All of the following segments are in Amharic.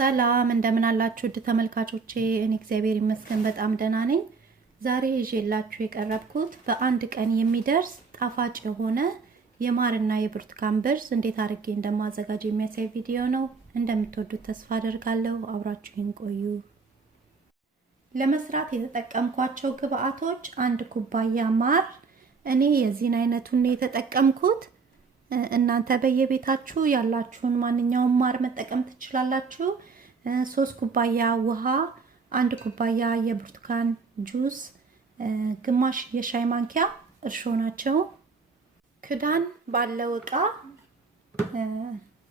ሰላም እንደምን አላችሁ ተመልካቾቼ? እኔ እግዚአብሔር ይመስገን በጣም ደህና ነኝ። ዛሬ ይዤላችሁ የቀረብኩት በአንድ ቀን የሚደርስ ጣፋጭ የሆነ የማርና የብርቱካን ብርዝ እንዴት አድርጌ እንደማዘጋጅ የሚያሳይ ቪዲዮ ነው። እንደምትወዱት ተስፋ አደርጋለሁ። አብራችሁኝ ቆዩ። ለመስራት የተጠቀምኳቸው ግብአቶች 1 ኩባያ ማር፣ እኔ የዚህን አይነቱን የተጠቀምኩት። እናንተ በየቤታችሁ ያላችሁን ማንኛውም ማር መጠቀም ትችላላችሁ። 3 ኩባያ ውሃ፣ 1 ኩባያ የብርቱካን ጁስ፣ ግማሽ የሻይ ማንኪያ እርሾ ናቸው። ክዳን ባለው እቃ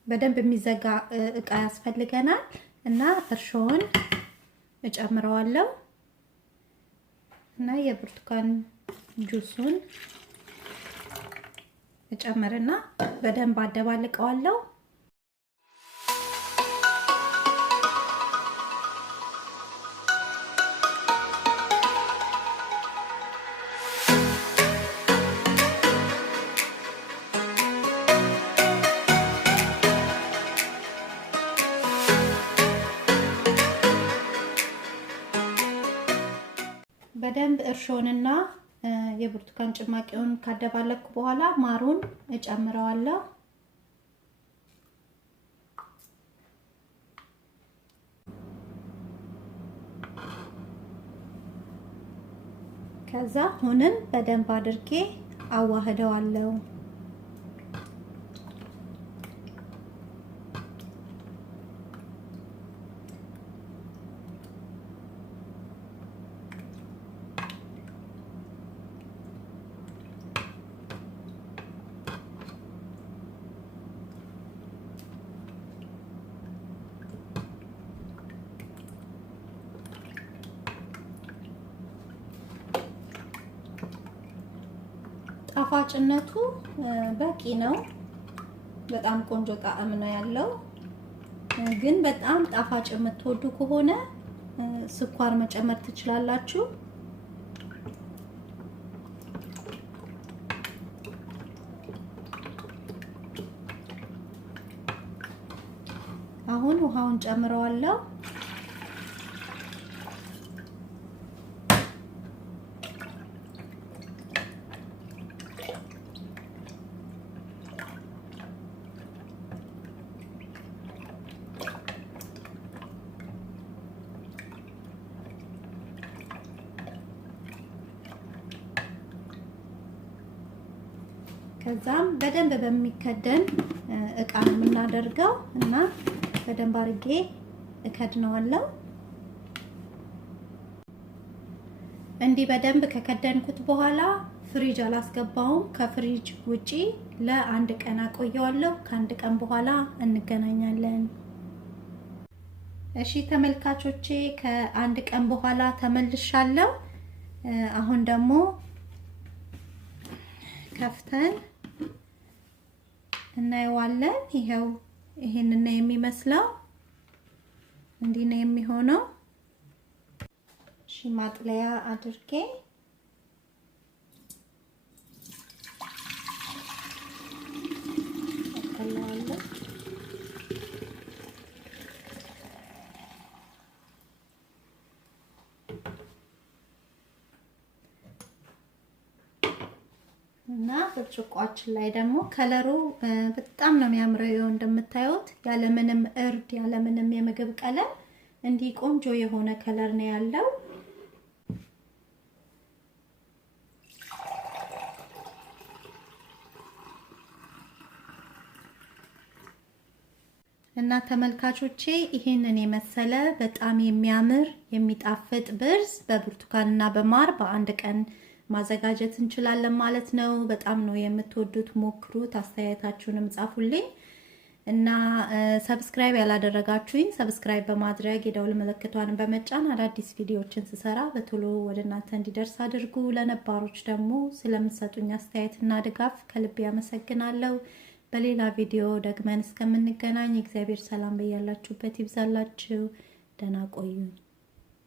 በደንብ የሚዘጋ እቃ ያስፈልገናል እና እርሾውን እጨምረዋለሁ እና የብርቱካን ጁሱን እጨምርና በደንብ አደባልቀዋለሁ። በደንብ እርሾንና የብርቱካን ጭማቂውን ካደባለኩ በኋላ ማሩን እጨምረዋለሁ። ከዛ አሁንም በደንብ አድርጌ አዋህደዋለሁ። ጣፋጭነቱ በቂ ነው። በጣም ቆንጆ ጣዕም ነው ያለው። ግን በጣም ጣፋጭ የምትወዱ ከሆነ ስኳር መጨመር ትችላላችሁ። አሁን ውሃውን ጨምረዋለሁ። ከዛም በደንብ በሚከደን እቃ ነው የምናደርገው እና በደንብ አድርጌ እከድነዋለሁ። እንዲህ በደንብ ከከደንኩት በኋላ ፍሪጅ አላስገባውም። ከፍሪጅ ውጪ ለአንድ ቀን አቆየዋለሁ። ከአንድ ቀን በኋላ እንገናኛለን። እሺ ተመልካቾቼ፣ ከአንድ ቀን በኋላ ተመልሻለሁ። አሁን ደግሞ ከፍተን እናየዋለን። ይሄው ይሄንን ነው የሚመስለው። እንዲህ ነው የሚሆነው። እሺ ማጥለያ አድርጌ አቀላዋለሁ። እና ብርጭቆአችን ላይ ደግሞ ከለሩ በጣም ነው የሚያምረው። እንደምታዩት ያለምንም እርድ ያለምንም የምግብ ቀለም እንዲህ ቆንጆ የሆነ ከለር ነው ያለው። እና ተመልካቾቼ ይሄንን የመሰለ በጣም የሚያምር የሚጣፍጥ ብርዝ በብርቱካንና በማር በአንድ ቀን ማዘጋጀት እንችላለን ማለት ነው። በጣም ነው የምትወዱት። ሞክሩት፣ አስተያየታችሁንም ጻፉልኝ እና ሰብስክራይብ ያላደረጋችሁኝ ሰብስክራይብ በማድረግ የደውል ምልክቷን በመጫን አዳዲስ ቪዲዮዎችን ስሰራ በቶሎ ወደ እናንተ እንዲደርስ አድርጉ። ለነባሮች ደግሞ ስለምትሰጡኝ አስተያየትና ድጋፍ ከልብ ያመሰግናለሁ። በሌላ ቪዲዮ ደግመን እስከምንገናኝ እግዚአብሔር ሰላም በያላችሁበት ይብዛላችሁ። ደህና ቆዩ።